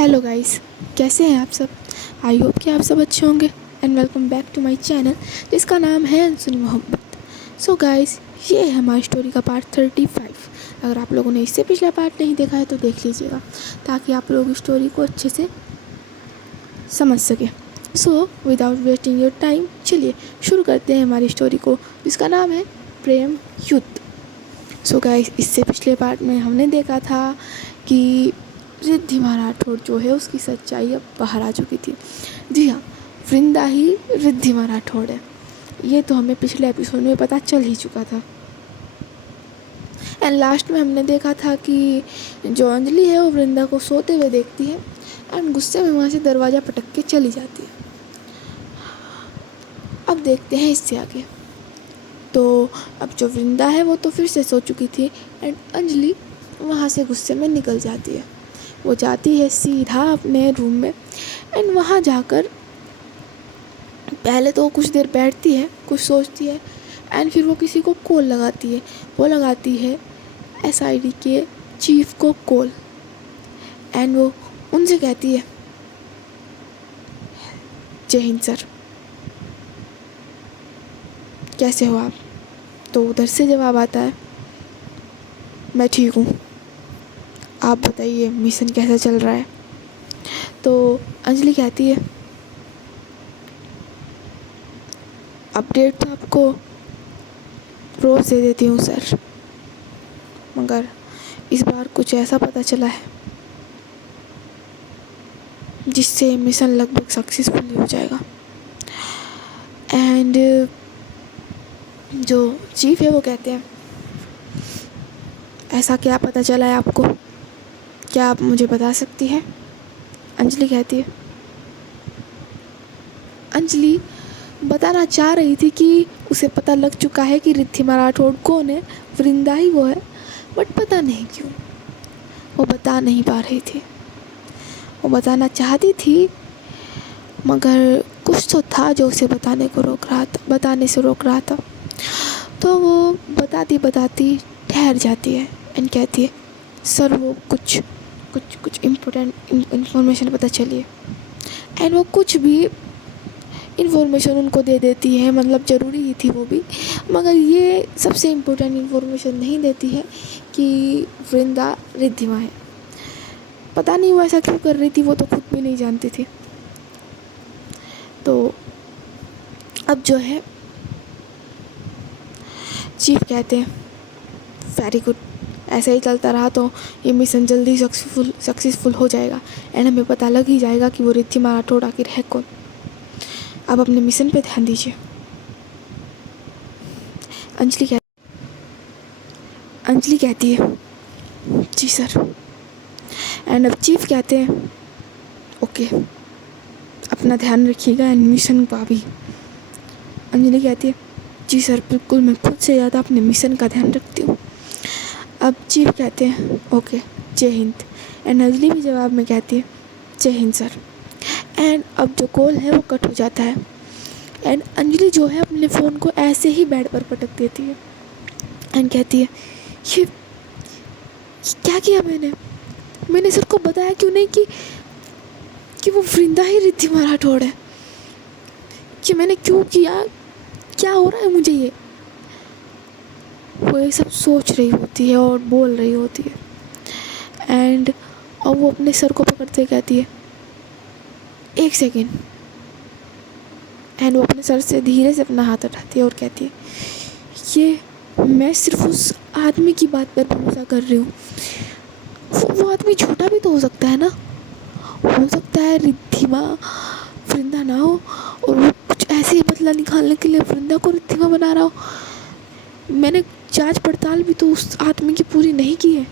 Hello guys, कैसे हैं आप सब। आई होप कि आप सब अच्छे होंगे and welcome back to my channel जिसका नाम है अनसुनी मोहब्बत। सो गाइस, ये है हमारी स्टोरी का पार्ट 35। अगर आप लोगों ने इससे पिछला पार्ट नहीं देखा है तो देख लीजिएगा ताकि आप लोग स्टोरी को अच्छे से समझ सकें। So without wasting your time, चलिए शुरू करते हैं हमारी स्टोरी को जिसका नाम है प्रेम युद्ध। सो गाइस, इससे पिछले पार्ट में हमने देखा था कि रिद्धिमा राठौड़ जो है उसकी सच्चाई अब बाहर आ चुकी थी। जी हाँ, वृंदा ही रिद्धिमा राठौड़ है, ये तो हमें पिछले एपिसोड में पता चल ही चुका था। एंड लास्ट में हमने देखा था कि जो अंजलि है वो वृंदा को सोते हुए देखती है एंड गुस्से में वहाँ से दरवाज़ा पटक के चली जाती है। अब देखते हैं इससे आगे। तो अब जो वृंदा है वो तो फिर से सो चुकी थी एंड अंजलि वहाँ से गुस्से में निकल जाती है। वो जाती है सीधा अपने रूम में एंड वहाँ जाकर पहले तो कुछ देर बैठती है, कुछ सोचती है एंड फिर वो किसी को कॉल लगाती है। वो लगाती है SID के चीफ को कॉल एंड वो उनसे कहती है, जय हिंद सर, कैसे हो आप। तो उधर से जवाब आता है, मैं ठीक हूँ, आप बताइए मिशन कैसा चल रहा है। तो अंजलि कहती है, अपडेट तो आपको रोज़ दे देती हूँ सर, मगर इस बार कुछ ऐसा पता चला है जिससे मिशन लगभग सक्सेसफुल हो जाएगा। एंड जो चीफ है वो कहते हैं, ऐसा क्या पता चला है आपको, क्या आप मुझे बता सकती हैं। अंजलि कहती है, अंजलि बताना चाह रही थी कि उसे पता लग चुका है कि रिद्धिमा राठौड़ कौन है, वृंदा ही वो है, बट पता नहीं क्यों वो बता नहीं पा रही थी। वो बताना चाहती थी मगर कुछ तो था जो उसे बताने से रोक रहा था। तो वो बताती ठहर जाती है एंड कहती है, सर वो कुछ इम्पोर्टेंट इन्फॉर्मेशन पता चली है। एंड वो कुछ भी इन्फॉर्मेशन उनको दे देती है, मतलब ज़रूरी ही थी वो भी, मगर ये सबसे इम्पोर्टेंट इन्फॉर्मेशन नहीं देती है कि वृंदा रिद्धिमा है। पता नहीं वो ऐसा क्यों कर रही थी, वो तो खुद भी नहीं जानती थी। तो अब जो है चीफ कहते हैं, वेरी गुड, ऐसा ही चलता रहा तो ये मिशन जल्दी सक्सेसफुल हो जाएगा एंड हमें पता लग ही जाएगा कि वो रिद्धिमा राठौड़ आखिर है कौन। अब अपने मिशन पे ध्यान दीजिए। अंजलि कहती है, जी सर। एंड अब चीफ कहते हैं, ओके, अपना ध्यान रखिएगा एंड मिशन का भी। अंजलि कहती है, जी सर बिल्कुल, मैं खुद से ज़्यादा अपने मिशन का ध्यान रखती हूँ। अब चीफ कहते हैं, ओके, जय हिंद। एंड अंजलि भी जवाब में कहती है, जय हिंद सर। एंड अब जो कॉल है वो कट हो जाता है एंड अंजलि जो है अपने फ़ोन को ऐसे ही बेड पर पटक देती है एंड कहती है, ये क्या किया मैंने सर को बताया क्यों नहीं कि वो वृंदा ही रिद्धिमा राठौड़ है। कि मैंने क्यों किया, क्या हो रहा है मुझे ये। वो ये सब सोच रही होती है और बोल रही होती है एंड अब वो अपने सर को पकड़ते कहती है, एक सेकेंड। एंड वो अपने सर से धीरे से अपना हाथ हटाती है और कहती है, ये मैं सिर्फ उस आदमी की बात पर भरोसा कर रही हूँ। वो आदमी झूठा भी तो हो सकता है ना, हो सकता है रिद्धिमा वृंदा ना हो और वो कुछ ऐसे ही बदला निकालने के लिए वृंदा को रिद्धिमा बना रहा हो। मैंने जांच पड़ताल भी तो उस आदमी की पूरी नहीं की है,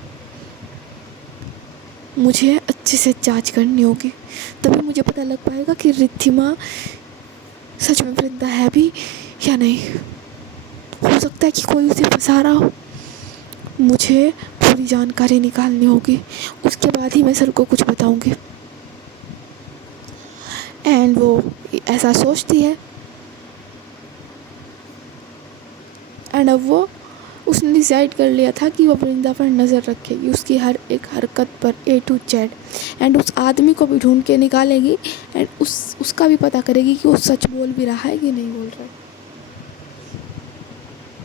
मुझे अच्छे से जांच करनी होगी, तभी मुझे पता लग पाएगा कि रिद्धिमा सच में वृंदा है भी या नहीं। हो सकता है कि कोई उसे फंसा रहा हो, मुझे पूरी जानकारी निकालनी होगी, उसके बाद ही मैं सर को कुछ बताऊंगी। एंड वो ऐसा सोचती है एंड अब वो उसने डिसाइड कर लिया था कि वो वृंदा पर नज़र रखेगी, उसकी हर एक हरकत पर A to Z, एंड उस आदमी को भी ढूंढ के निकालेगी एंड उसका भी पता करेगी कि वो सच बोल भी रहा है कि नहीं बोल रहा है।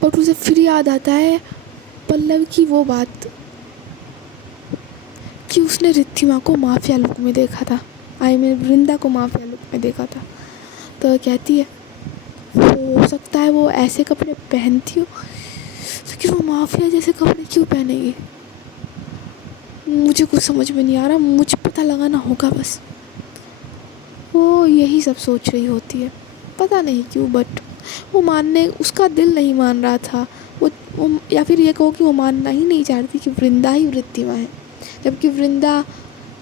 बट उसे फिर याद आता है पल्लवी की वो बात कि उसने रिद्धिमा को माफिया लुक में देखा था, आई मीन वृंदा को माफिया लुक में देखा था। तो वो कहती है हो सकता है वो ऐसे कपड़े पहनती हो, लेकिन वो माफिया जैसे कपड़े क्यों पहनेगी? मुझे कुछ समझ में नहीं आ रहा, मुझे पता लगाना होगा बस। वो यही सब सोच रही होती है, पता नहीं क्यों, बट वो मानने, उसका दिल नहीं मान रहा था वो या फिर ये कहो कि वो मानना ही नहीं चाहती कि वृंदा ही रिद्धिमा है, जबकि वृंदा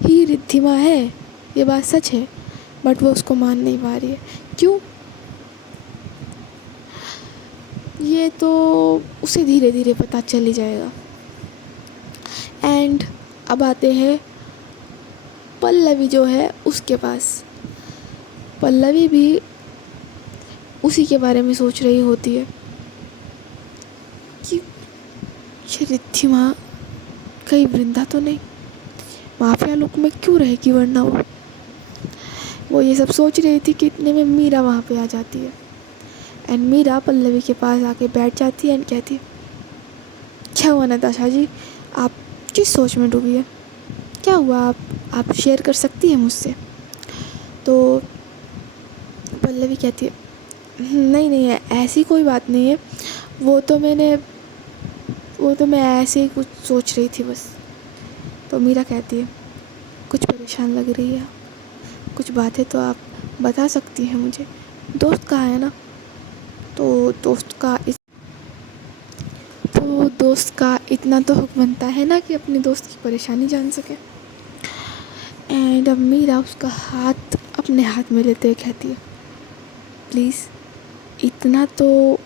ही रिद्धिमा है, ये बात सच है, बट वो उसको मान नहीं पा रही है। क्यों? ये तो उसे धीरे धीरे पता चल ही जाएगा। एंड अब आते हैं पल्लवी जो है उसके पास। पल्लवी भी उसी के बारे में सोच रही होती है कि ये रिद्धिमा कहीं वृंदा तो नहीं, माफिया लुक में क्यों रहेगी, वरना वो ये सब सोच रही थी कि इतने में मीरा वहाँ पे आ जाती है। एंड मीरा पल्लवी के पास आके बैठ जाती है एंड कहती है क्या हुआ नताशा जी, आप किस सोच में डूबी है, क्या हुआ, आप शेयर कर सकती हैं मुझसे? तो पल्लवी कहती है नहीं नहीं ऐसी कोई बात नहीं है, वो तो मैं ऐसे ही कुछ सोच रही थी बस। तो मीरा कहती है कुछ परेशान लग रही है, कुछ बातें तो आप बता सकती हैं मुझे, दोस्त कहाँ है ना? तो दोस्त का इतना तो हक बनता है ना कि अपने दोस्त की परेशानी जान सके। एंड अब मीरा उसका हाथ अपने हाथ में लेते हुए कहती है प्लीज़ इतना तो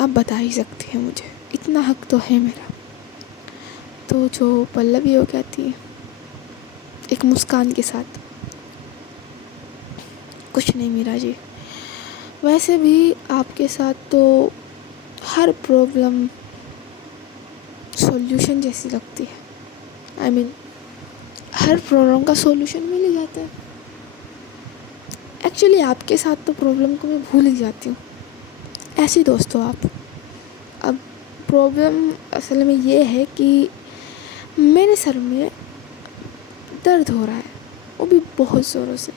आप बता ही सकती हैं मुझे, इतना हक तो है मेरा। तो जो पल्लवी वो कहती है एक मुस्कान के साथ कुछ नहीं मीरा जी, वैसे भी आपके साथ तो हर प्रॉब्लम सॉल्यूशन जैसी लगती है, आई मीन हर प्रॉब्लम का सॉल्यूशन मिल ही जाता है। एक्चुअली आपके साथ तो प्रॉब्लम को मैं भूल ही जाती हूँ, ऐसे दोस्त हो आप। अब प्रॉब्लम असल में ये है कि मेरे सर में दर्द हो रहा है, वो भी बहुत ज़ोरों से,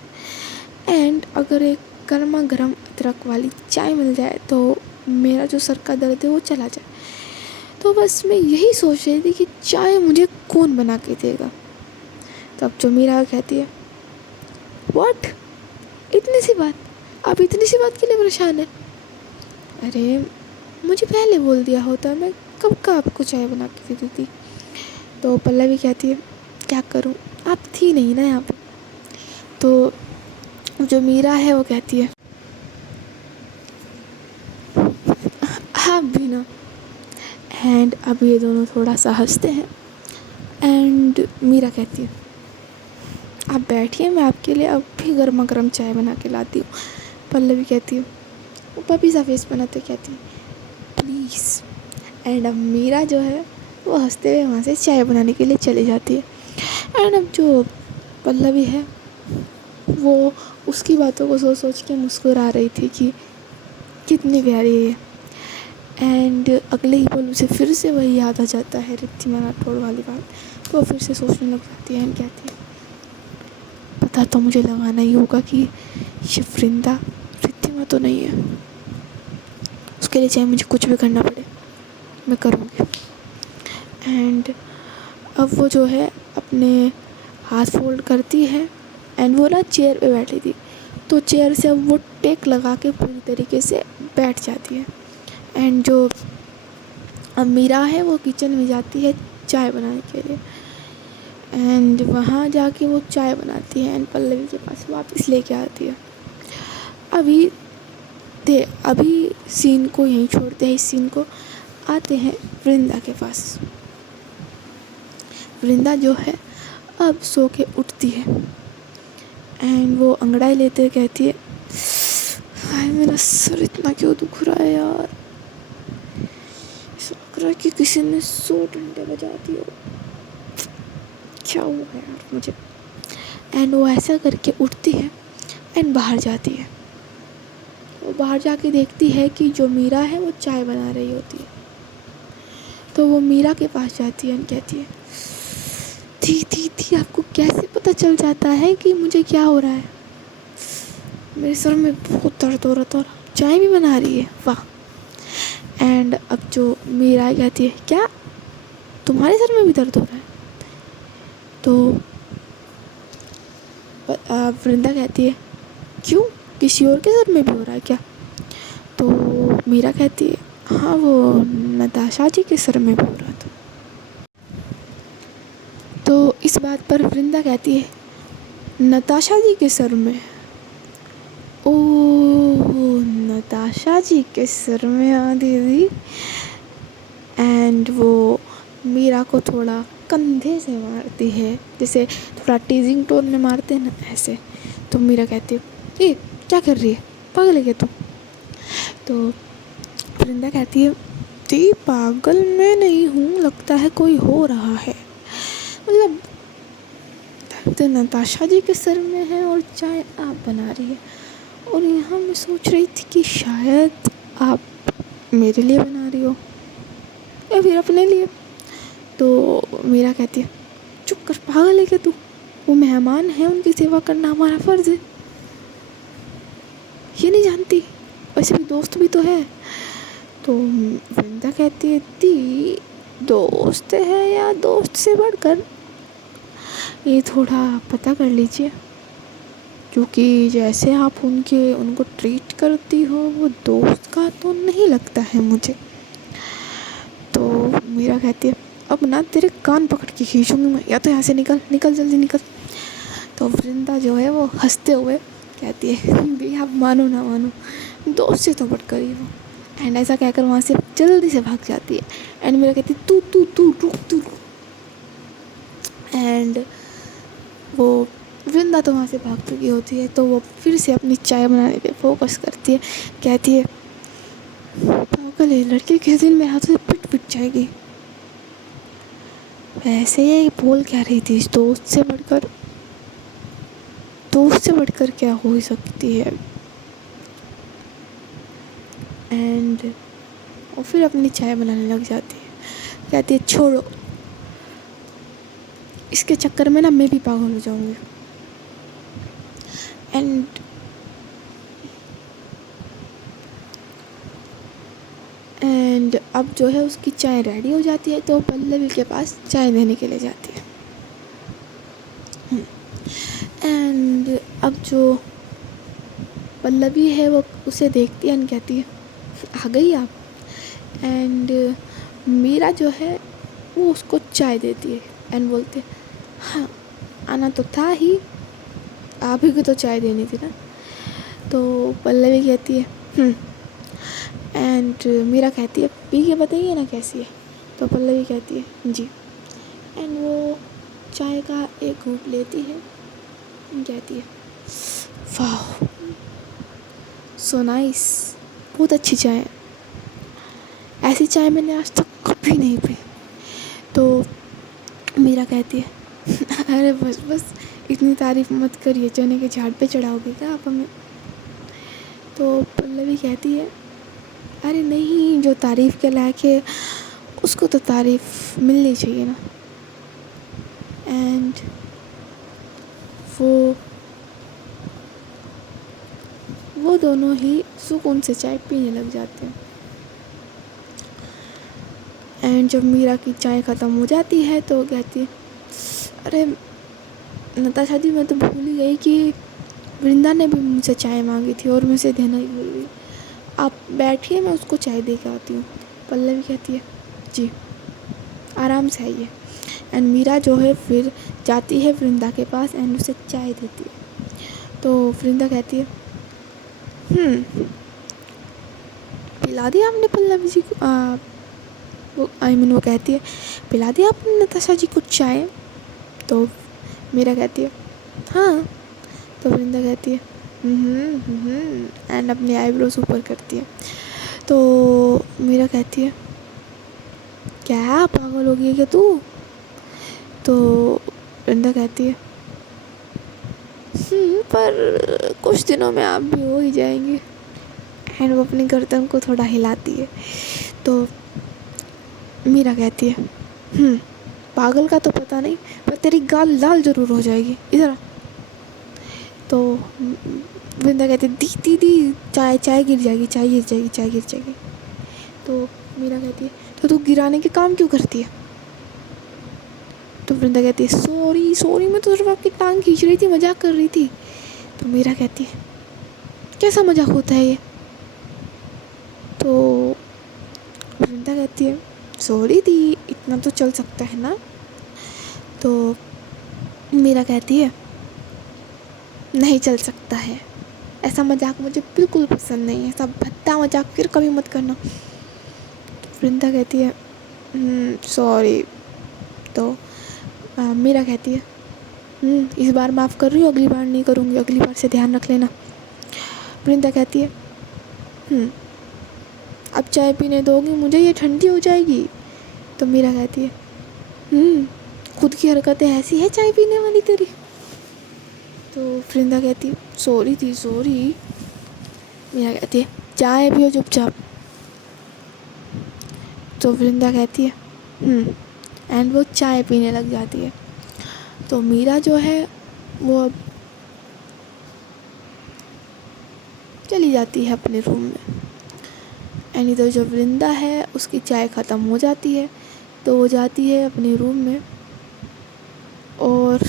एंड अगर एक गर्मा गर्म अदरक वाली चाय मिल जाए तो मेरा जो सर का दर्द है वो चला जाए। तो बस मैं यही सोच रही थी कि चाय मुझे कौन बना के देगा। तब जो मीरा कहती है व्हाट, इतनी सी बात, आप इतनी सी बात के लिए परेशान हैं? अरे मुझे पहले बोल दिया होता, मैं कब का आपको चाय बना के दे देती। तो पल्लवी कहती है क्या करूं, आप थी नहीं ना यहाँ पे। तो जो मीरा है वो कहती है आप भी ना। एंड अब ये दोनों थोड़ा सा हंसते हैं एंड मीरा कहती है आप बैठिए, मैं आपके लिए अब भी गर्मा गर्म चाय बना के लाती हूँ। पल्लवी कहती है वो पपी सा फेस बनाते कहती है प्लीज़। एंड अब मीरा जो है वो हंसते हुए वहाँ से चाय बनाने के लिए चली जाती है। एंड अब जो पल्लवी है वो उसकी बातों को सोच सोच के मुस्कुरा रही थी कि कितनी प्यारी है। एंड अगले ही पल उसे फिर से वही याद आ जाता है रिद्धिमा राठौड़ वाली बात, तो फिर से सोचने लग जाती है एंड कहती है पता तो मुझे लगाना ही होगा कि ये वृंदा रिद्धिमा तो नहीं है, उसके लिए चाहे मुझे कुछ भी करना पड़े मैं करूँगी। एंड अब वो जो है अपने हाथ फोल्ड करती है एंड वो ना चेयर पे बैठी थी, तो चेयर से अब वो टेक लगा के पूरी तरीके से बैठ जाती है। एंड जो अब मीरा है वो किचन में जाती है चाय बनाने के लिए एंड वहाँ जाके वो चाय बनाती है एंड पल्लवी के पास वापस लेके आती है। अभी सीन को यहीं छोड़ते हैं, इस सीन को आते हैं वृंदा के पास। वृंदा जो है अब सो के उठती है एंड वो अंगड़ाई लेते हुए कहती है हाय मेरा सर इतना क्यों दुख रहा है यार, लग रहा है कि किसी ने 100 डंडे बजा दिए। क्या हुआ यार मुझे। एंड वो ऐसा करके उठती है एंड बाहर जाती है। वो बाहर जाके देखती है कि जो मीरा है वो चाय बना रही होती है। तो वो मीरा के पास जाती है एंड कहती है, दी आपको कैसे पता चल जाता है कि मुझे क्या हो रहा है? मेरे सर में बहुत दर्द हो रहा था और चाय भी बना रही है, वाह। एंड अब जो मीरा कहती है, क्या तुम्हारे सर में भी दर्द हो रहा है? तो वृंदा कहती है, क्यों, किसी और के सर में भी हो रहा है क्या? तो मीरा कहती है, हाँ वो नताशा जी के सर में भी हो रहा था। तो इस बात पर वृंदा कहती है, नताशा जी के सर में? ओह, नताशा जी के सर में, हाँ दीदी। एंड वो मीरा को थोड़ा कंधे से मारती है, जैसे थोड़ा टीजिंग टोन में मारते हैं ना, ऐसे। तो मीरा कहती है, ए क्या कर रही है, पागल है क्या तू? तो वृंदा कहती है, दी पागल मैं नहीं हूँ, लगता है कोई हो रहा है। मतलब तो नताशा जी के सर में है और चाय आप बना रही है, और यहाँ मैं सोच रही थी कि शायद आप मेरे लिए बना रही हो या फिर अपने लिए। तो मीरा कहती है, चुप कर, पागल है क्या तू? वो मेहमान है, उनकी सेवा करना हमारा फ़र्ज़ है, ये नहीं जानती? वैसे भी दोस्त भी तो है। तो वृंदा कहती है, दी दोस्त है या दोस्त से बढ़कर, ये थोड़ा पता कर लीजिए, क्योंकि जैसे आप उनको ट्रीट करती हो वो दोस्त का तो नहीं लगता है मुझे। तो मीरा कहती है, अब ना तेरे कान पकड़ के खींचूंगी मैं, या तो यहाँ से निकल निकल, जल्दी निकल। तो वृंदा जो है वो हंसते हुए कहती है, दी आप मानो ना मानो, दोस्त से तो बढ़कर ही वो। एंड ऐसा कहकर वहाँ से जल्दी से भाग जाती है। एंड मीरा कहती है, तू तू तू रुक, तू रुक। एंड वो वृंदा तो वहाँ से भाग चुकी होती है, तो वो फिर से अपनी चाय बनाने पे फोकस करती है। कहती है, पागल है लड़के, किस दिन मेरे हाथों से पिट जाएगी। वैसे ये बोल क्या रही थी, दोस्त से बढ़कर क्या हो ही सकती है। एंड और फिर अपनी चाय बनाने लग जाती है। कहती है, छोड़ो, इसके चक्कर में ना मैं भी पागल हो जाऊंगी। एंड अब जो है उसकी चाय रेडी हो जाती है, तो पल्लवी के पास चाय देने के लिए जाती है। एंड अब जो पल्लवी है वो उसे देखती है एंड कहती है, आ गई आप? एंड मीरा जो है वो उसको चाय देती है एंड बोलती है, हाँ आना तो था ही, आप ही को तो चाय देनी थी ना। तो पल्लवी कहती है एंड मीरा कहती है, पी के बताइए ना कैसी है। तो पल्लवी कहती है, जी। एंड वो चाय का एक घूंट लेती है, कहती है, वाह सो नाइस, बहुत अच्छी चाय है, ऐसी चाय मैंने आज तक कभी नहीं पी। तो मीरा कहती है, अरे बस इतनी तारीफ मत करिए, चने के झाड़ पे चढ़ाओगे क्या आप हमें? तो पल्लवी कहती है, अरे नहीं, जो तारीफ़ के लायक है उसको तो तारीफ़ मिलनी चाहिए ना। एंड वो दोनों ही सुकून से चाय पीने लग जाते हैं। एंड जब मीरा की चाय ख़त्म हो जाती है तो कहती है, अरे नताशा दी, मैं तो भूल ही गई कि वृंदा ने भी मुझसे चाय मांगी थी और मैं उसे देना ही भूल गई, आप बैठिए, मैं उसको चाय दे के आती हूँ। पल्लवी कहती है, जी आराम से आइए। एंड मीरा जो है फिर जाती है वृंदा के पास एंड उसे चाय देती है। तो वृंदा कहती है, पिला दिया आपने पल्लवी जी को? वो कहती है, पिला दिया आपने नताशा जी को चाय? तो मीरा कहती है, हाँ। तो वृंदा कहती है, एंड अपनी आईब्रोज ऊपर करती है। तो मीरा कहती है, क्या पागल हो गई है क्या तू? तो वृंदा कहती है पर कुछ दिनों में आप भी हो ही जाएंगे। एंड वो अपनी गर्दन को थोड़ा हिलाती है। तो मीरा कहती है पागल का तो पता नहीं, पर तेरी गाल लाल ज़रूर हो जाएगी, इधर आ। तो वृंदा कहती है दी दीदी चाय गिर जाएगी, चाय गिर जाएगी, चाय गिर जाएगी। तो मीरा कहती है तो तू गिराने के काम क्यों करती है? तो वृंदा कहती है सॉरी मैं तो सिर्फ आपकी टांग खींच रही थी, मजाक कर रही थी। तो मीरा कहती है कैसा मजाक होता है ये? तो वृंदा कहती है सॉरी दी, इतना तो चल सकता है ना। तो मीरा कहती है नहीं चल सकता है, ऐसा मजाक मुझे बिल्कुल पसंद नहीं है, ऐसा भद्दा मजाक फिर कभी मत करना। तो वृंदा कहती है सॉरी। तो मीरा कहती है इस बार माफ़ कर रही हूँ, अगली बार नहीं करूँगी, अगली बार से ध्यान रख लेना। वृंदा कहती है अब चाय पीने दोगी मुझे, ये ठंडी हो जाएगी। तो मीरा कहती है खुद की हरकतें ऐसी है चाय पीने वाली तेरी। तो वृंदा कहती है सॉरी थी सॉरी। मीरा कहती है चाय पियो चुपचाप। तो वृंदा कहती है एंड वो चाय पीने लग जाती है। तो मीरा जो है वो अब चली जाती है अपने रूम में। एंड इधर जो वृंदा है उसकी चाय ख़त्म हो जाती है, तो वो जाती है अपने रूम में और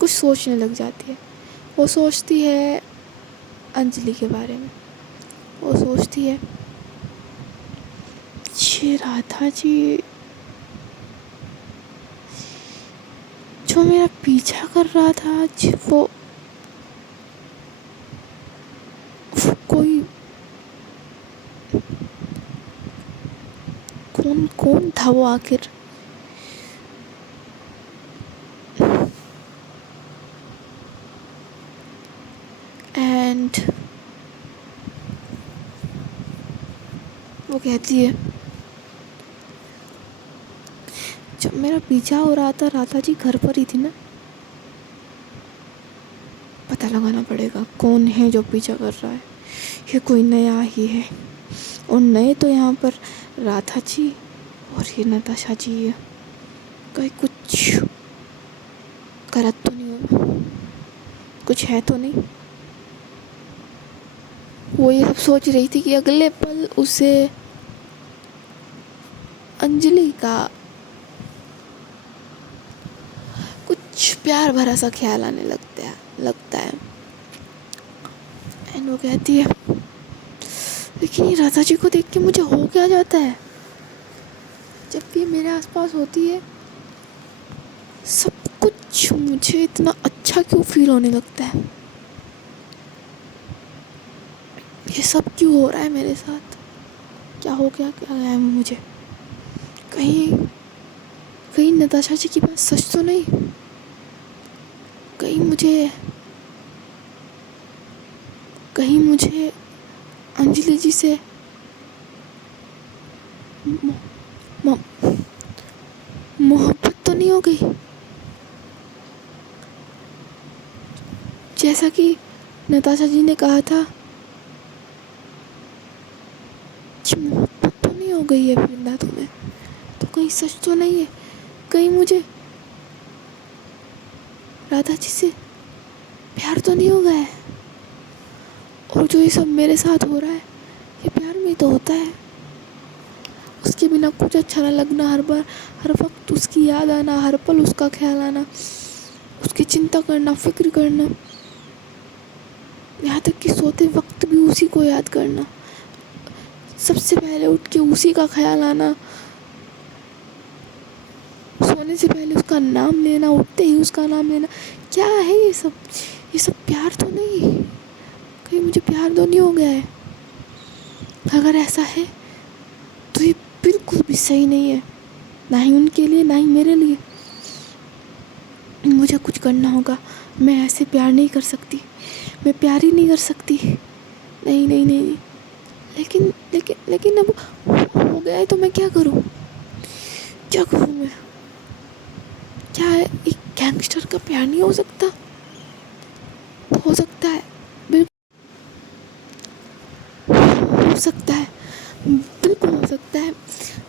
कुछ सोचने लग जाती है। वो सोचती है अंजलि के बारे में। वो सोचती है ये राधा जी जो मेरा पीछा कर रहा था, आज वो कोई कौन था वो आखिर? एंड वो कहती है जब मेरा पीछा हो रहा था राधा जी घर पर ही थी ना, पता लगाना पड़ेगा कौन है जो पीछा कर रहा है, ये कोई नया ही है। और नए तो यहाँ पर राधा जी और ये नताशा जी है, कहीं कुछ गलत तो नहीं होगा, कुछ है तो नहीं। वो ये सब सोच रही थी कि अगले पल उसे अंजलि का कुछ प्यार भरा सा ख्याल आने लगता है। एंड वो कहती है लेकिन ये राधा जी को देख के मुझे हो क्या जाता है, जब भी मेरे आसपास होती है सब कुछ मुझे इतना अच्छा क्यों फील होने लगता है, ये सब क्यों हो रहा है मेरे साथ, क्या हो गया है मुझे, कहीं नताशा जी की बात सच तो नहीं, कहीं मुझे अंजलि जी से मोहब्बत तो नहीं हो गई, जैसा कि नताशा जी ने कहा था कि मोहब्बत तो नहीं हो गई है वृंदा तुम्हें, तो कहीं सच तो नहीं है, कहीं मुझे राधा जी से प्यार तो नहीं हो गया है, और जो ये सब मेरे साथ हो रहा है ये प्यार में तो होता है, उसके बिना कुछ अच्छा ना लगना, हर वक्त उसकी याद आना, हर पल उसका ख्याल आना, उसकी चिंता करना, फिक्र करना, यहाँ तक कि सोते वक्त भी उसी को याद करना, सबसे पहले उठ के उसी का ख्याल आना, सोने से पहले उसका नाम लेना, उठते ही उसका नाम लेना, क्या है ये सब प्यार तो नहीं, कहीं मुझे प्यार तो नहीं हो गया है, अगर ऐसा है तो ये बिल्कुल भी सही नहीं है, ना ही उनके लिए ना ही मेरे लिए, मुझे कुछ करना होगा, मैं ऐसे प्यार नहीं कर सकती, मैं प्यार ही नहीं कर सकती, नहीं, लेकिन अब हो गया है तो मैं क्या करूं, क्या करूँ मैं? क्या एक गैंगस्टर का प्यार नहीं हो सकता? हो सकता है, बिल्कुल हो सकता है, बिल्कुल हो सकता है।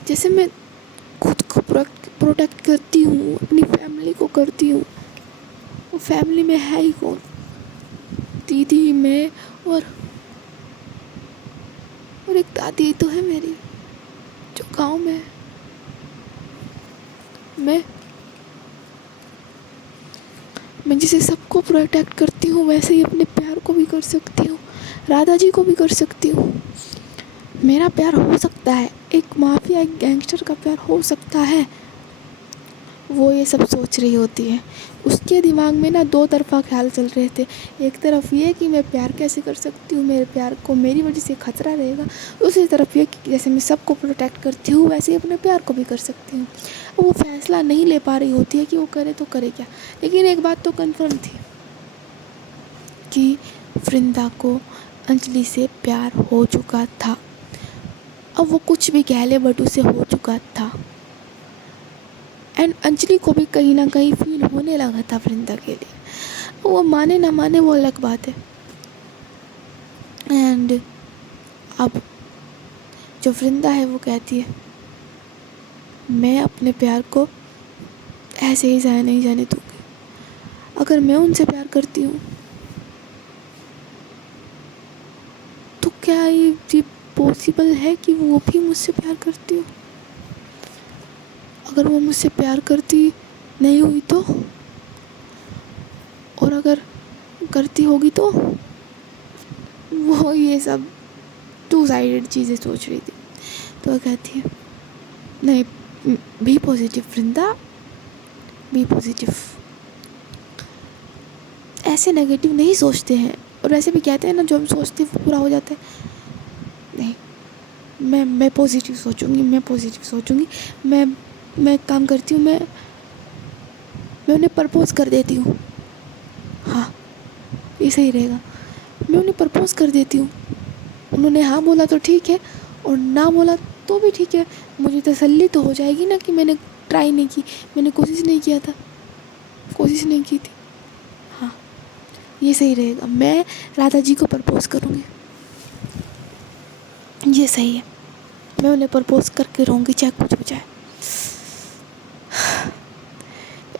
जैसे मैं खुद को प्रोटेक्ट करती हूँ, अपनी फैमिली को करती हूँ, वो फैमिली में है ही कौन? दीदी, मैं और एक दादी तो है मेरी, जो गांव में है। मैं जिसे सबको प्रोटेक्ट करती हूँ, वैसे ही अपने प्यार को भी कर सकती हूँ, राधा जी को भी कर सकती हूँ। मेरा प्यार हो सकता है, एक माफिया, एक गैंगस्टर का प्यार हो सकता है। वो ये सब सोच रही होती है। उसके दिमाग में ना दो तरफा ख्याल चल रहे थे। एक तरफ ये कि मैं प्यार कैसे कर सकती हूँ, मेरे प्यार को मेरी वजह से खतरा रहेगा। दूसरी तरफ ये कि जैसे मैं सबको प्रोटेक्ट करती हूँ, वैसे ही अपने प्यार को भी कर सकती हूँ। वो फैसला नहीं ले पा रही होती है कि वो करे तो करे क्या। लेकिन एक बात तो कन्फर्म थी कि वृंदा को अंजलि से प्यार हो चुका था। अब वो कुछ भी कह ले, बट उसे हो चुका था। एंड अंजलि को भी कहीं ना कहीं फील होने लगा था वृंदा के लिए। वो माने ना माने, वो अलग बात है। एंड अब जो वृंदा है वो कहती है, मैं अपने प्यार को ऐसे ही ज़ाया नहीं जाने दूँगी। अगर मैं उनसे प्यार करती हूँ तो क्या ये पॉसिबल है कि वो भी मुझसे प्यार करती हो? अगर वो मुझसे प्यार करती नहीं हुई तो, और अगर करती होगी तो? वो ये सब टू साइडेड चीज़ें सोच रही थी। तो वो कहती है, नहीं, बी पॉजिटिव वृंदा, बी पॉजिटिव। ऐसे नेगेटिव नहीं सोचते हैं, और ऐसे भी कहते हैं ना, जो हम सोचते हैं वो पूरा हो जाता है। नहीं, मैं पॉजिटिव सोचूंगी, मैं पॉजिटिव सोचूंगी। मैं काम करती हूँ, मैं उन्हें प्रपोज़ कर देती हूँ। हाँ, ये सही रहेगा। मैं उन्हें प्रपोज़ कर देती हूँ, उन्होंने हाँ बोला तो ठीक है, और ना बोला तो भी ठीक है। मुझे तसल्ली तो हो जाएगी ना कि मैंने ट्राई नहीं की, मैंने कोशिश नहीं किया था, कोशिश नहीं की थी। हाँ, ये सही रहेगा। मैं राधा जी को प्रपोज़ करूँगी, ये सही है। मैं उन्हें प्रपोज़ करके रहूँगी, चाहे कुछ हो जाए।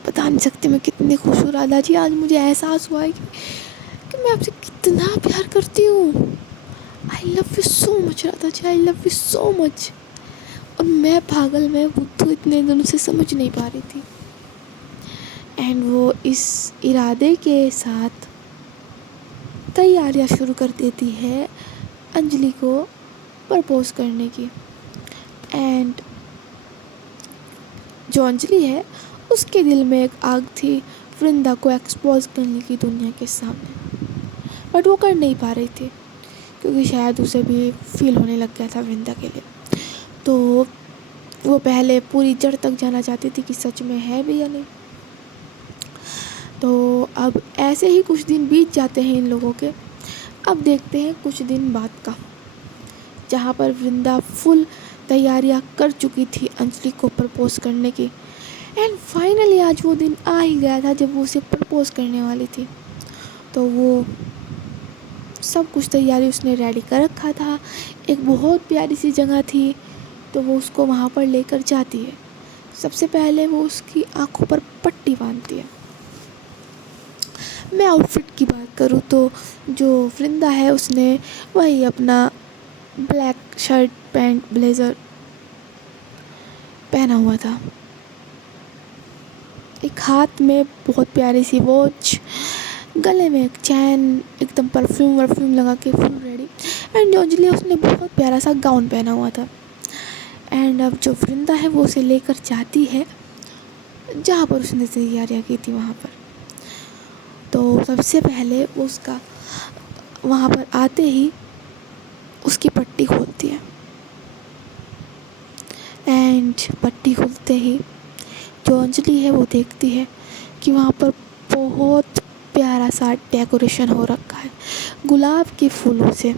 बता नहीं सकती मैं कितनी खुश हूँ राधा जी। आज मुझे एहसास हुआ है कि मैं आपसे कितना प्यार करती हूँ। I love you so much Radha ji, I love you so much. और मैं पागल, मैं बुद्धू इतने दिनों से समझ नहीं पा रही थी। एंड वो इस इरादे के साथ तैयारियां शुरू कर देती है अंजलि को प्रपोज करने की। एंड जो अंजलि है, उसके दिल में एक आग थी वृंदा को एक्सपोज करने की दुनिया के सामने, बट वो कर नहीं पा रही थी क्योंकि शायद उसे भी फील होने लग गया था वृंदा के लिए। तो वो पहले पूरी जड़ तक जाना चाहती थी कि सच में है भी या नहीं। तो अब ऐसे ही कुछ दिन बीत जाते हैं इन लोगों के। अब देखते हैं कुछ दिन बाद का, जहाँ पर वृंदा फुल तैयारियाँ कर चुकी थी अंजलि को प्रपोज़ करने की। एंड फाइनली आज वो दिन आ ही गया था जब वो उसे प्रपोज़ करने वाली थी। तो वो सब कुछ तैयारी उसने रेडी कर रखा था। एक बहुत प्यारी सी जगह थी, तो वो उसको वहाँ पर लेकर जाती है। सबसे पहले वो उसकी आँखों पर पट्टी बांधती है। मैं आउटफिट की बात करूँ तो जो वृंदा है उसने वही अपना ब्लैक शर्ट पैंट ब्लेज़र पहना हुआ था। एक हाथ में बहुत प्यारी सी वॉच, गले में एक चैन, एकदम परफ्यूम लगा के फुल रेडी। एंड जो अंजलि उसने बहुत प्यारा सा गाउन पहना हुआ था। एंड अब जो वृंदा है वो उसे लेकर जाती है जहाँ पर उसने तैयारियाँ की थी वहाँ पर। तो सबसे पहले वो उसका वहाँ पर आते ही उसकी पट्टी खोलती है। एंड पट्टी खुलते ही जो अंजलि है वो देखती है कि वहाँ पर बहुत प्यारा सा डेकोरेशन हो रखा है गुलाब के फूलों से।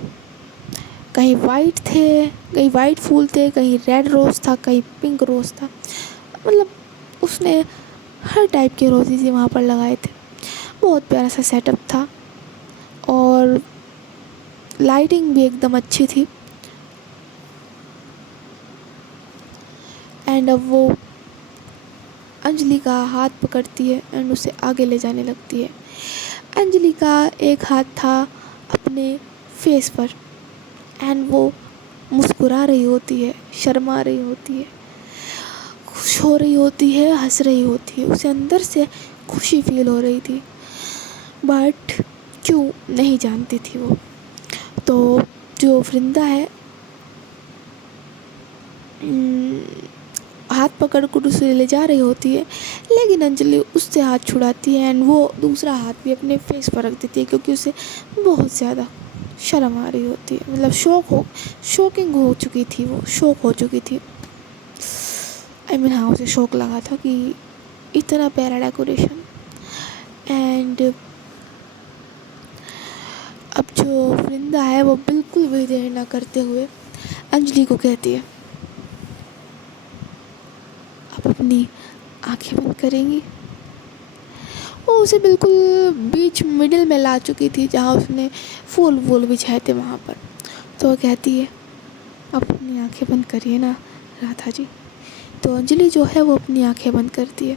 कहीं वाइट थे, कहीं वाइट फूल थे, कहीं रेड रोज़ था, कहीं पिंक रोज़ था। मतलब उसने हर टाइप के रोजेज़ ही वहाँ पर लगाए थे। बहुत प्यारा सा सेटअप था और लाइटिंग भी एकदम अच्छी थी। एंड अब वो अंजलि का हाथ पकड़ती है एंड उसे आगे ले जाने लगती है। अंजलि का एक हाथ था अपने फेस पर एंड वो मुस्कुरा रही होती है, शर्मा रही होती है, खुश हो रही होती है, हंस रही होती है। उसे अंदर से खुशी फील हो रही थी, बट क्यों नहीं जानती थी वो। तो जो वृंदा है हाथ पकड़ कर उसे ले जा रही होती है, लेकिन अंजलि उससे हाथ छुड़ाती है एंड वो दूसरा हाथ भी अपने फेस पर रख देती है, क्योंकि उसे बहुत ज़्यादा शर्म आ रही होती है। मतलब शॉकिंग हो चुकी थी, वो शौक हो चुकी थी। हाँ, उसे शौक लगा था कि इतना प्यारा डेकोरेशन। एंड अब जो वृंदा है वो बिल्कुल भी देर ना करते हुए अंजलि को कहती है, आप अपनी आंखें बंद करेंगी। वो उसे बिल्कुल बीच मिडिल में ला चुकी थी, जहाँ उसने फूल बिछाए थे वहाँ पर। तो वो कहती है, आप अपनी आंखें बंद करिए ना राधा जी। तो अंजलि जो है वो अपनी आंखें बंद करती है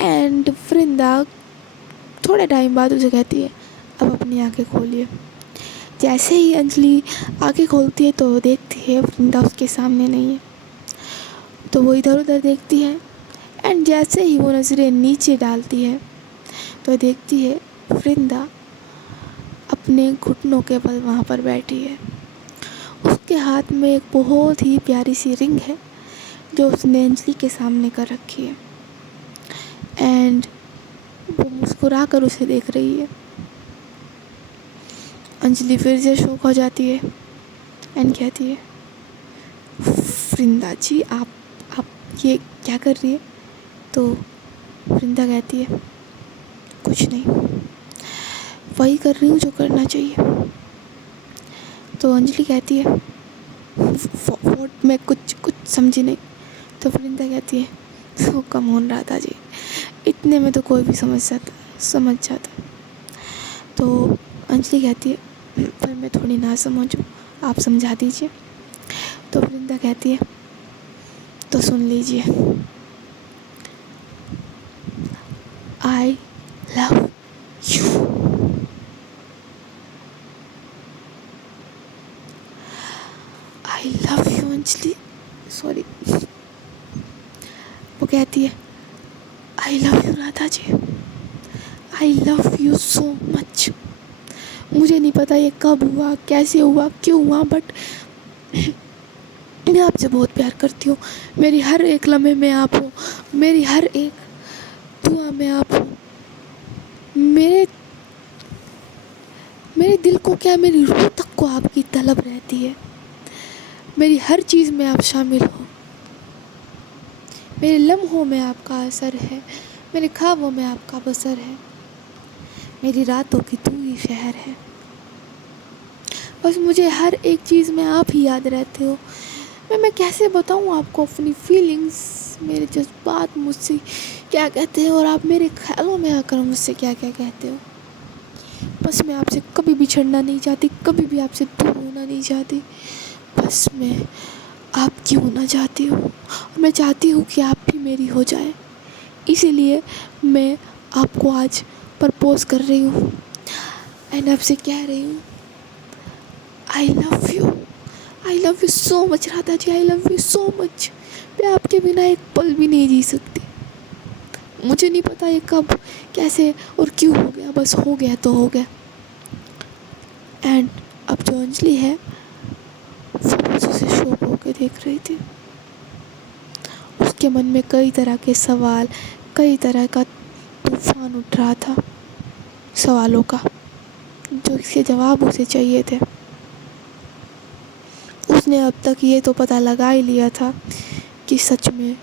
एंड वृंदा थोड़े टाइम बाद उसे कहती है, अब अपनी आंखें खोलिए। जैसे ही अंजलि आंखें खोलती है तो वो देखती है वृंदा उसके सामने नहीं है। तो वो इधर उधर देखती है एंड जैसे ही वो नज़रें नीचे डालती है तो देखती है वृंदा अपने घुटनों के बल वहाँ पर बैठी है। उसके हाथ में एक बहुत ही प्यारी सी रिंग है जो उसने अंजलि के सामने कर रखी है एंड वो मुस्कुरा कर उसे देख रही है। अंजलि फिर से शॉक हो जाती है एंड कहती है, वृंदा जी आप ये क्या कर रही है। तो वृंदा कहती है, कुछ नहीं, वही कर रही हूँ जो करना चाहिए। तो अंजलि कहती है, वॉट, मैं कुछ समझी नहीं। तो वृंदा कहती है, तो कम ऑन राधा जी, इतने में तो कोई भी समझ जाता। तो अंजलि कहती है, पर मैं थोड़ी ना समझूँ, आप समझा दीजिए। तो वृंदा कहती है, तो सुन लीजिए, I love you. I love you Anjali, sorry. वो कहती है, I love you Radha ji, I love you so much. मुझे नहीं पता ये कब हुआ, कैसे हुआ, क्यों हुआ, बट मैं आपसे बहुत प्यार करती हूँ। मेरी हर एक लम्हे में आप हो, मेरी हर एक दुआ में आप हो। मेरे दिल को क्या, मेरी रूह तक को आपकी तलब रहती है। मेरी हर चीज़ में आप शामिल हो। मेरे लम्हों में आपका असर है, मेरे ख्वाबों में आपका बसर है, मेरी रातों की तू ही शहर है। बस मुझे हर एक चीज़ में आप ही याद रहते हो। मैं कैसे बताऊँ आपको अपनी फीलिंग्स, मेरे जज्बात मुझसे क्या कहते हैं और आप मेरे ख्यालों में आकर मुझसे क्या क्या कहते हो। बस मैं आपसे कभी बिछड़ना नहीं चाहती, कभी भी आपसे दूर होना नहीं चाहती। बस मैं आपकी होना चाहती हूँ और मैं चाहती हूँ कि आप भी मेरी हो जाए। इसीलिए मैं आपको आज प्रपोज कर रही हूँ एंड आपसे कह रही हूँ, I love you so much Radha ji, I love you so much. मैं आपके बिना एक पल भी नहीं जी सकती। मुझे नहीं पता ये कब, कैसे और क्यों हो गया, बस हो गया तो हो गया। एंड अब जो अंजलि है वो बस उसे शौक होकर देख रही थी। उसके मन में कई तरह के सवाल, कई तरह का तूफान उठ रहा था सवालों का, जो इसके जवाब उसे चाहिए थे। उसने अब तक ये तो पता लगा ही लिया था कि सच में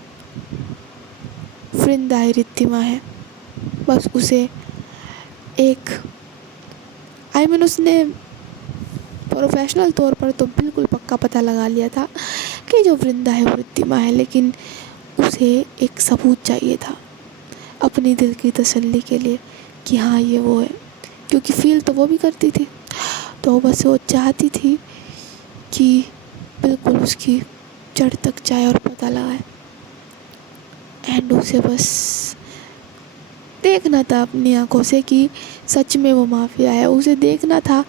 वृंदा ही रिद्धिमा है। बस उसे एक उसने प्रोफेशनल तौर पर तो बिल्कुल पक्का पता लगा लिया था कि जो वृंदा है वो रिद्धिमा है, लेकिन उसे एक सबूत चाहिए था अपनी दिल की तसल्ली के लिए कि हाँ ये वो है, क्योंकि फील तो वो भी करती थी। तो बस वो चाहती थी कि बिल्कुल उसकी जड़ तक जाए और पता लगाए। एंड उसे बस देखना था अपनी आंखों से कि सच में वो माफिया है। उसे देखना था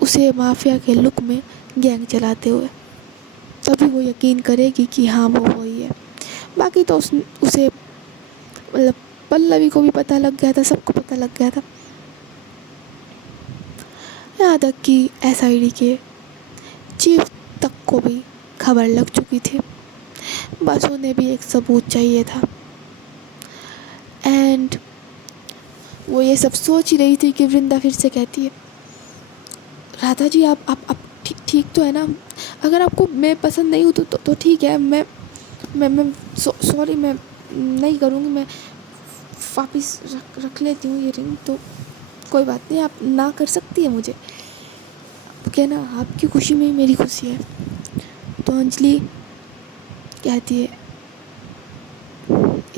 उसे माफिया के लुक में गैंग चलाते हुए, तभी वो यकीन करेगी कि हाँ वो वही है। बाकी तो उसे मतलब पल्लवी को भी पता लग गया था, सबको पता लग गया था, यहाँ तक कि एसआईडी के चीफ तक को भी खबर लग चुकी थी। बस उन्हें भी एक सबूत चाहिए था। एंड वो ये सब सोच ही रही थी कि वृंदा फिर से कहती है, राधा जी आप ठीक तो है ना? अगर आपको मैं पसंद नहीं हूँ तो ठीक है, मैं सॉरी, मैं नहीं करूँगी, मैं वापस रख लेती हूँ ये रिंग, तो कोई बात नहीं, आप ना कर सकती है मुझे, क्या ना, आपकी खुशी में ही मेरी खुशी है। तो अंजलि कहती है,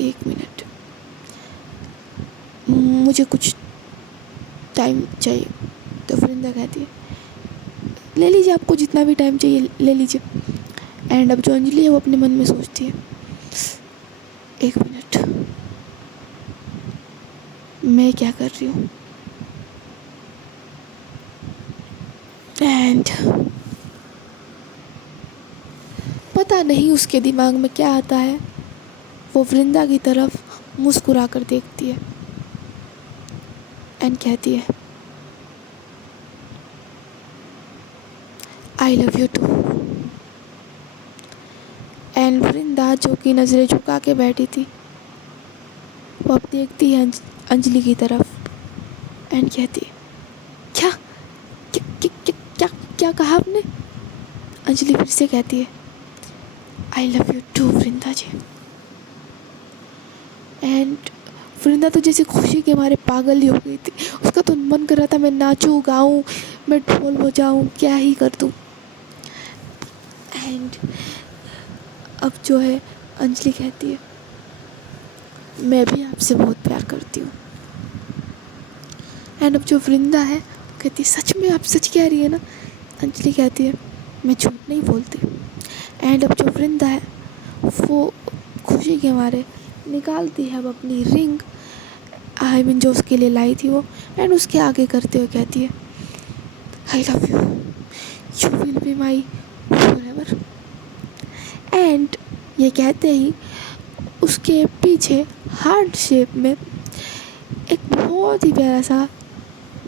एक मिनट, मुझे कुछ टाइम चाहिए। तो वृंदा कहती है, ले लीजिए, आपको जितना भी टाइम चाहिए ले लीजिए। एंड अब जो अंजलि है वो अपने मन में सोचती है, एक मिनट, मैं क्या कर रही हूँ? एंड पता नहीं उसके दिमाग में क्या आता है, वो वृंदा की तरफ मुस्कुरा कर देखती है एंड कहती है, I love you too. And Vrinda जो कि नज़रें झुका के बैठी थी, वो अब देखती है अंजलि की तरफ एंड कहती है, क्या क्या क्या क्या क्या, क्या कहा आपने? अंजलि फिर से कहती है, I love you too Vrinda ji. And Vrinda तो जैसे खुशी के मारे पागल ही हो गई थी। उसका तो मन कर रहा था मैं नाचूं गाऊं, मैं ढोल बजाऊं, क्या ही कर दूं। एंड अब जो है अंजलि कहती है, मैं भी आपसे बहुत प्यार करती हूँ। एंड अब जो वृंदा है कहती है, सच में आप सच कह रही है ना? अंजलि कहती है, मैं झूठ नहीं बोलती। एंड अब जो वृंदा है वो खुशी के मारे निकालती है अब अपनी रिंग, आई मीन जो उसके लिए लाई थी वो, एंड उसके आगे करते हुए कहती है, I love you, you will be my forever. And ये कहते ही उसके पीछे हार्ट शेप में एक बहुत ही प्यारा सा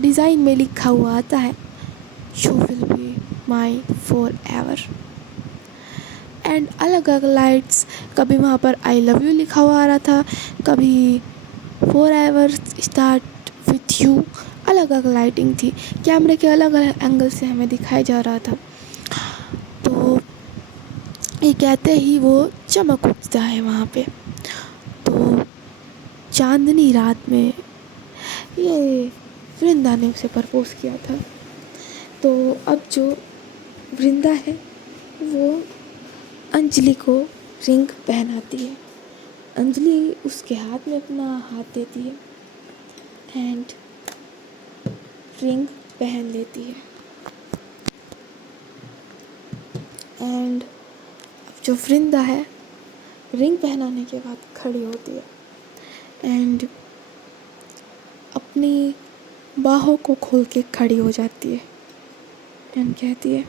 डिज़ाइन में लिखा हुआ आता है, you will be my forever. And अलग अलग लाइट्स, कभी वहाँ पर आई लव यू लिखा हुआ आ रहा था, कभी फॉरएवर स्टार्ट विथ यू, अलग अलग लाइटिंग थी, कैमरे के अलग अलग एंगल से हमें दिखाया जा रहा था। तो ये कहते ही वो चमक उठता है वहाँ पे। तो चांदनी रात में ये वृंदा ने उसे प्रपोज किया था। तो अब जो वृंदा है वो अंजलि को रिंग पहनाती है। अंजलि उसके हाथ में अपना हाथ देती है एंड रिंग पहन लेती है। एंड अब जो वृंदा है रिंग पहनाने के बाद खड़ी होती है एंड अपनी बाहों को खोल के खड़ी हो जाती है एंड कहती है,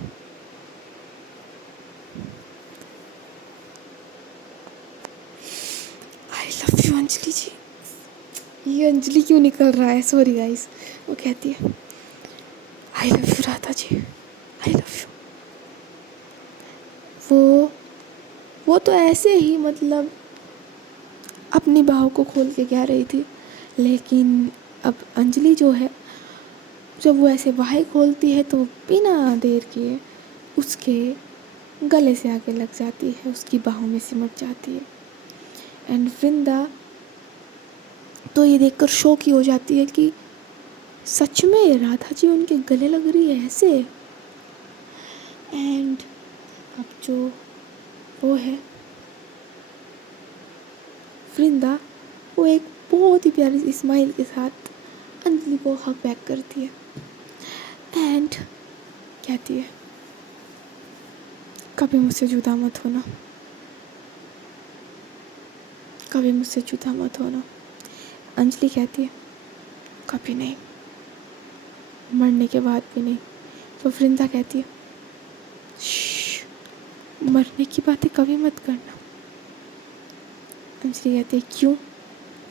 आई लव यू अंजलि जी। ये अंजलि क्यों निकल रहा है, सॉरी गाइस। वो कहती है, I love you Radha ji, I love you. वो तो ऐसे ही मतलब अपनी बाहों को खोल के कह रही थी, लेकिन अब अंजलि जो है जब वो ऐसे बाहें खोलती है तो बिना देर किए उसके गले से आगे लग जाती है, उसकी बाहों में सिमट जाती है। एंड वृंदा तो ये देखकर शॉक ही हो जाती है कि सच में राधा जी उनके गले लग रही है ऐसे। एंड अब जो वो है वृंदा वो एक बहुत ही प्यारी स्माइल के साथ अंजलि को हक बैक करती है एंड कहती है कभी मुझसे जुदा मत होना, कभी मुझसे जुदा मत होना। अंजलि कहती है कभी नहीं, मरने के बाद भी नहीं। तो वृंदा कहती है मरने की बातें कभी मत करना। अंजलि कहती है क्यों?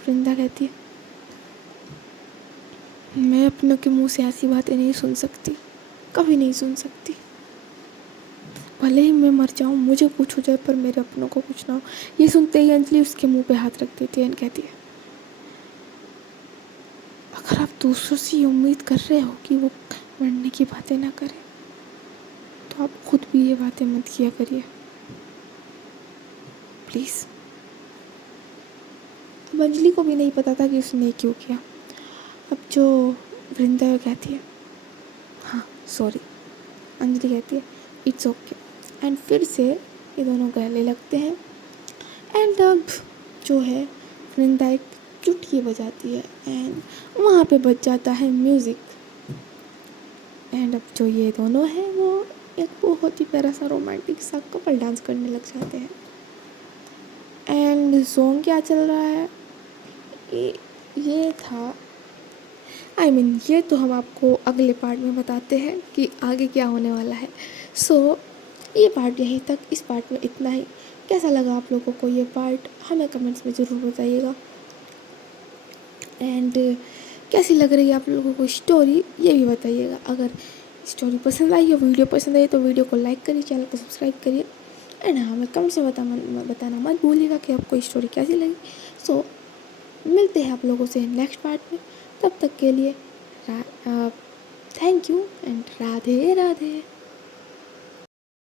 वृंदा कहती है मैं अपनों के मुंह से ऐसी बातें नहीं सुन सकती, कभी नहीं सुन सकती। भले ही मैं मर जाऊं, मुझे कुछ हो जाए, पर मेरे अपनों को कुछ ना हो। ये सुनते ही अंजलि उसके मुंह पे हाथ रख देती है एंड कहती है अगर आप दूसरों से ये उम्मीद कर रहे हो कि वो मरने की बातें ना करें, तो आप खुद भी ये बातें मत किया करिए प्लीज़। अब अंजलि को भी नहीं पता था कि उसने क्यों किया। अब जो वृंदा कहती है हाँ सॉरी, अंजलि कहती है इट्स ओके एंड फिर से ये दोनों गले लगते हैं एंड अब जो है वृंदा एक चुटकी बजाती है एंड वहाँ पे बज जाता है म्यूज़िक एंड अब जो ये दोनों हैं वो एक बहुत ही प्यारा सा रोमांटिक सा कपल डांस करने लग जाते हैं। एंड सॉन्ग क्या चल रहा है ये था ये तो हम आपको अगले पार्ट में बताते हैं कि आगे क्या होने वाला है। सो ये पार्ट यहीं तक, इस पार्ट में इतना ही। कैसा लगा आप लोगों को ये पार्ट हमें कमेंट्स में ज़रूर बताइएगा एंड कैसी लग रही है आप लोगों को स्टोरी ये भी बताइएगा। अगर स्टोरी पसंद आई या वीडियो पसंद आई तो वीडियो को लाइक करिए, चैनल को सब्सक्राइब करिए एंड हमें कमेंट्स में बताना मत भूलिएगा कि आपको स्टोरी कैसी लगी। सो मिलते हैं आप लोगों से नेक्स्ट पार्ट में, तब तक के लिए thank you and Radhe Radhe.